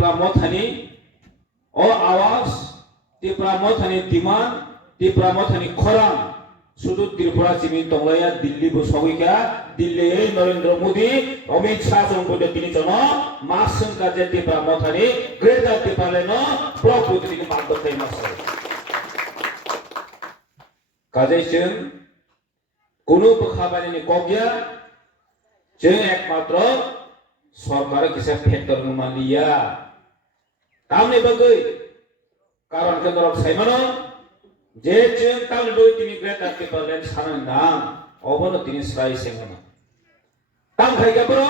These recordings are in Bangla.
Tipramothani o awas Tipramothani demand Tipramothani khorang sudut Tripura simi tonglaya Delhi busogika Delhi Narendra Modi Amit Shah jongbodo tini jono masung kaje Tipramothani greater Tripaleno block putri marto famous kaje jeng কোনো খাবারনি কগিয়া जों एकमात्र सरकार किसा फैक्टर मानिया तामने बगै कारण के नरक साइमनो जे जों तामने बगै तिनि ग्रेट आर्टिकल सानो नाम अबनो तिनि स्राय सेंगनो ताम खाइगा बरो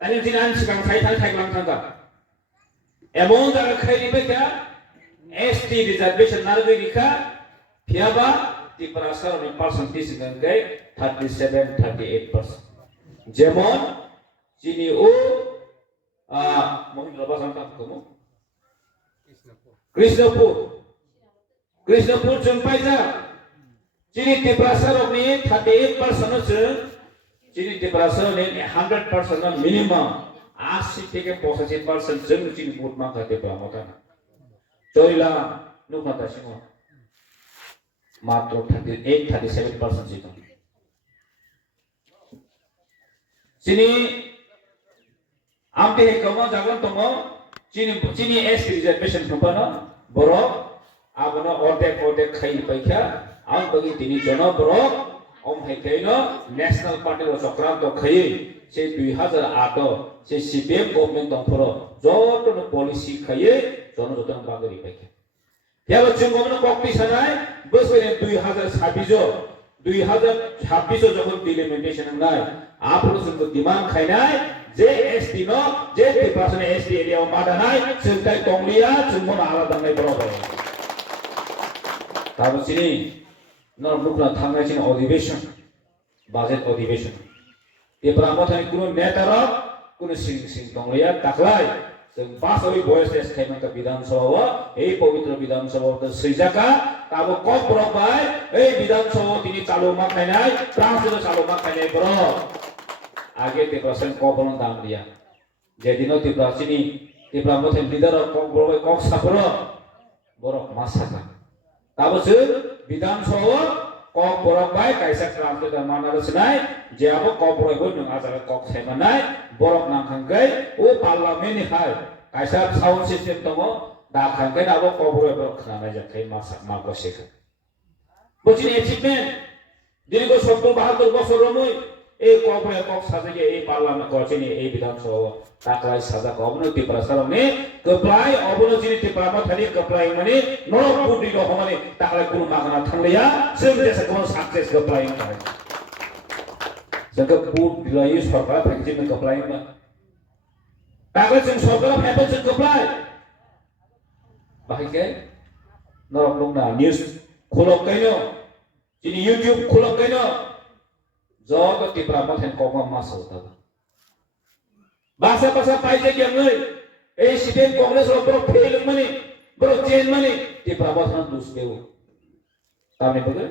तानि दिनान सिगां खाइथा खाइग्लां थांगा एमन जागा खाइनि बेका एसटी रिजर्वेशन नारगै रिखा फियाबा Tiprasar ni percentage dengan 37-38%. Jemon sini mungkin berapa sampai kamu? Krishnapur jumpai je. Sini Tiprasar ni 38% je. Sini Tiprasar ni 100% minimum. 80-85% je sini buat makan Tipramotan. Joilah nukata semua. मात्र 38-37% sih kan. Sini ampe kamu jangan tunggu. Sini reservation kumpana borok, abona ordek khair paikya, am bagi tini jono borok, hekayno National Party lo sokran to khair, se 2008 se CPM government tongporo, joto no policy khair, jono bagari paikya. Ya bacun gomen kokpi sanai bus kene 2026 যখন implementation নাই আপন সঙ্গে ডিমান্ড খাইনাই যে এসটি নো যে ডিপার্টমেন্ট এসটি এরিয়া মাদা নাই সেটাই টংলিয়া চুমন আলাদা নাই বরাবর তারপর চিনি নরমুখনা থাঙ্গাই চিনি অধিবেশন বাজেট অধিবেশন এপ্রামথানি কোনো নেতারা কোনো সিং টংলিয়া তাকলাই जों पासवी भয়েস এস খাইমানকা বিধানসভা এই পবিত্র বিধানসভা সৈজাকা তাবো কম প্রবাই এই বিধানসভা তিনি চালু মাখাইনাই ট্রান্সফার চালু মাখাইনাই বড় আগে 10% কবন দাম দিয়া যেদিনও তিপ্রাসিনি তিপ্রামথেন লিডার কক বড় কক সাপর বড় মাসাকা তাবো जों বিধানসভা কক বড়বাই কাইসা ট্রান্সফার মানারসনাই যে আবো কক বড়বো নং আজারা cock সাইমানাই borok nang kangkai parliament ni hai kaisa sound system tongo da kangkai da bo kobro borok khana jakai masak mako sekha bochin achievement dirigo 70-72 বছর রমই এই কবরে কক সাজাইয়ে এই পার্লামেন্ট করছেন এই বিধানসভা তাকলাই সাজা কবনো তিপ্রাসারনে কপ্লাই অবনজিনি তিপ্রামথানি কপ্লাই মানে নরক পুটি রহমানে তাকলাই কোনো মাগনা থানলিয়া जों দেশে কোনো সাকসেস কপ্লাই নাই Jangka pun dilayu सरकार praktis mengkeplai mah. Kalau jeng सरकार hebat jeng keplai. Bahagia, norok nungna news kulok kaino, jadi YouTube kulok kaino, jaga tipramat hen koma masuk tahu. Bahasa pajak yang lain, CPM Kongres lo fail mani, change mani, tipramat hen dus keu. Kami bagai,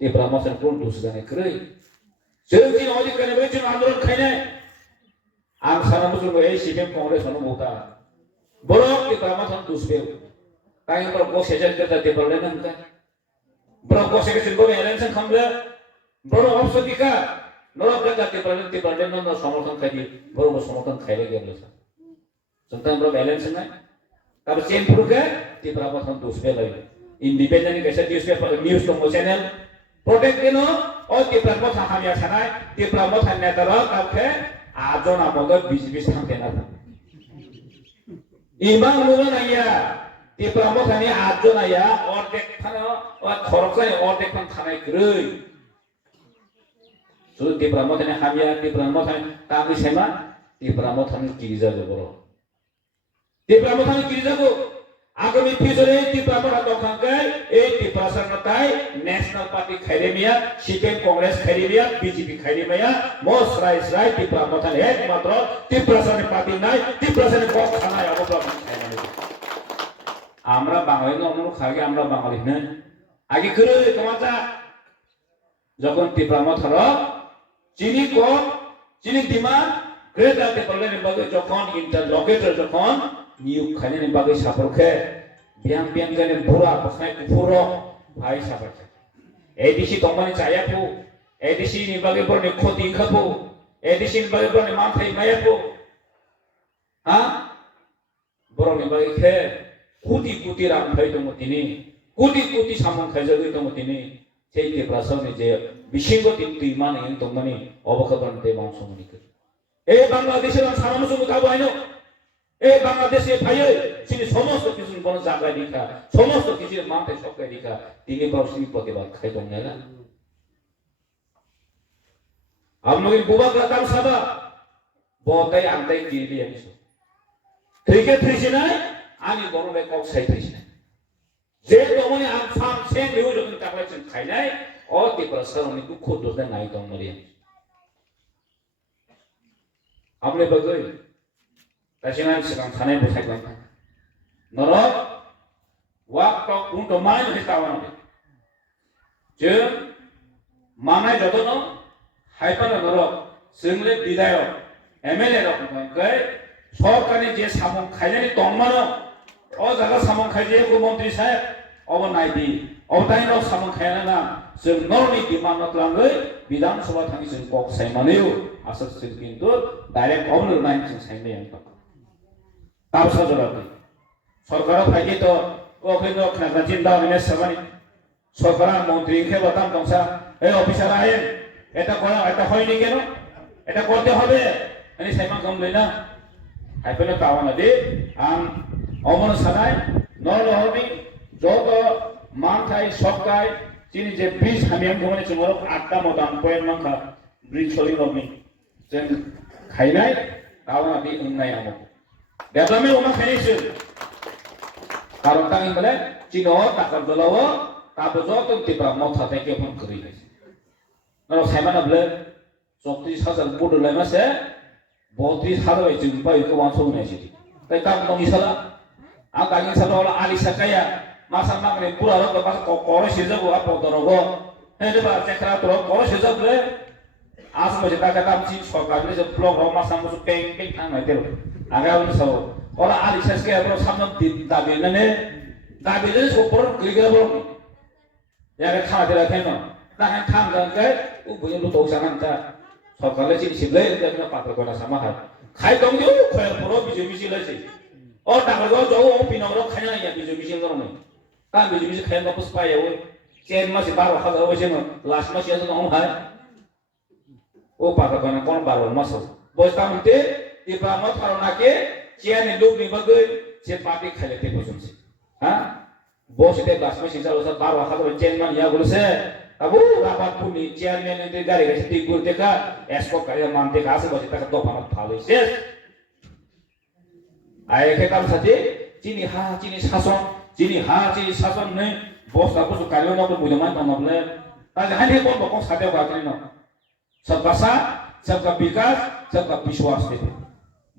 tipramat hen pun dus gane kerai. जों दिन अदि कने जों आंदोलन खायनाय आं सारा मुसलमान ए CPM कांग्रेस होनो मोता बरक के प्रामाथन दुसबे काई पर को सेजन करता ते परले नंका बरक को सेजन को इलेक्शन खमले बरक अवसर दिका नरक करता ते परले न समर्थन खादि बरक समर्थन खाइले गेले छ संतान बरक इलेक्शन नै तब चेन पुरुके ते प्रामाथन दुसबे लै इंडिपेंडेंट कैसे न्यूज को चैनल प्रोटेक्ट केनो और तिप्रामथ हामिया थानाय तिप्रामथ नेतारा काफे आजन आमोद 20 थांतेना इमां नुनाया तिप्रामथ नि आजन आया अर्धेक थाना और खरकसाय अर्धेक थानाय ग्रै सु तिप्रामथ नि हामिया तिप्रामथ तागि सेमा तिप्रामथ नि किरिजा जबरो तिप्रामथ नि किरिजा को आगामी फ्यूचरे तिप्रामथ दखांगाय ए तिप्रासनताय national party खैरेमिया CPM Congress खैरेमिया BJP खैरेमिया most right तिप्रामथ एकमात्र तिप्रासन पार्टी নাই तिप्रासन কক খানায় অবপ্রাপ্ত খাইনাই আমরা বাঙালি নমন খাগে আমরা বাঙালি না আগে করে তোমাটা যখন তিপ্রামথ হলো চিনি কক চিনি demand Kereta tepalan yang bagi jokon interlocutor jokon niuk khanya yang bagi sapurke biang-biang jane bura pakai kupuro bhai saparke. Edisi tongmani caya pu, edisi ni bagi borne khoti khapu, edisi ni bagi borne manthai maya pu. Ha? Borne bagi khe kuti ram khai dong tini, kuti samong khai jagoi dong tini. Sei tepasan ni je bisinggo tui mana yang tongmani obakaban te bangso mani ke. বাংলাদেশের সামান্য তাবো আইনো বাংলাদেশে ভাইয়ে তিনি সমস্ত কিছু কোন জায়গায় লিখা সমস্ত কিছু মাঠে সবকে লিখা তিনি পারসিক প্রতিবাদ খাই দম না আপনাদের বুবাগা কাম সাবা বতাই আনতাই দিবি আইছো ঠিক আছে নাই আমি বড় বে কক সাই থিস না যে তমনি আম সাম সেন বিউ যখন টাকাছেন খাই নাই ও তে পারসন নি দুঃখ দোষ নাই দম মরিয়া Amle bagai, kasihan sedang sanai bersai bangsa. Norok, waktu untuk main di kawan ni. Je, mana jodoh no, hyper norok, sengle bidayo, MLA rok bangkai, sorkari je samong kaya ni tongmano, oh jaga samong kaya ko menteri saya, awan naidi, awan no samong kaya na, seng normi di mana telangai, bidang sobat hangi seng kok saya maniu. Asal sepintu direct owner naik sing yang tak. Tahu saja lagi. Sorkara pagi tu, waktu itu kena cinta ini sebani. Sorkara menteri ke batam tongsa, officer lain, eta kau ini keno, eta korte hobe. Ini saya makan lena. Apa nak kawan ada? Omon sanai, nol hobi, jodoh, mantai, sokai, sini je bridge kami yang kau ni cuma atta modal poin mangka bridge soli hobi. Jen khainai kawan ati ungnai amo development uma finish karon tang imbale chino takar dolawo tabojo tung tiba motha teke phone kri lai naro saimana ble 34000 bodu lai mase 32000 bai jing bai ko wan song nei si tai kam tong isala a kangin sala ola ali sakaya masa magne pura ro ko pas ko kore sijago apo dorogo he de ba chekra tro kore sijago Asal macam tak kata mesti sekolah ni seblok rumah sama tu peng tang macam tu. Agak pun so. Orang ahli sesuatu yang berusaha mendabil ni sopor kerja belum. Ya kan kah tidak kena. Dah kan kah kan ke? Bukan lu tahu sangat tak. Sekolah ni sibuk dia kena patut kena sama hal. Kai dong tu kaya pura biji lagi. Oh tak kalau jauh orang pinang orang kaya ya biji orang ni. Kan biji kaya apa supaya orang chen masih baru kalau orang chen last masih ada orang hal. Oh pakai kena kon baru masuk. Bos tamu te di pramot kalau nak cian hidup ni bagai sepati kaya te bosan sih. Ha? Bos te bas masih kalau baru kalau cian man ya boleh se. Tahu rapat pun ni cian ni nanti gari kasi tigur teka esko kaya mante kasi bos te kat pamat palu sih. Ayah kita saja cini sason ni bos aku suka kalian nak punya mana nak boleh. Tapi hanya pun bokong saja bagai ni. सबका साथ सबका विकास सबका विश्वास देखो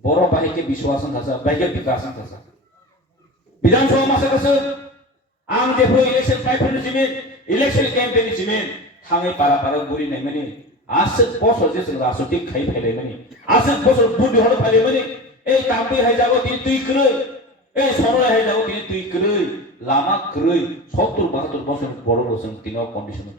बोरो बाहे के विश्वासन था बाहे के विकासन था विधानसभा में से आम देखो इलेक्शन कैंपेन जिमें इलेक्शन कैंपेन जिमें थांगे पारा बुरी नहीं मनी आज से पोस्ट हो जैसे राष्ट्रपति खाई फैले मनी आज से पोस्ट बुरी होने फैले मनी ए तांबी है जागो तीन तुई करे ए सोनो है जागो तीन तुई करे लामा करे 70 72 पोस्ट बोरो लोसन तीनों कंडीशन में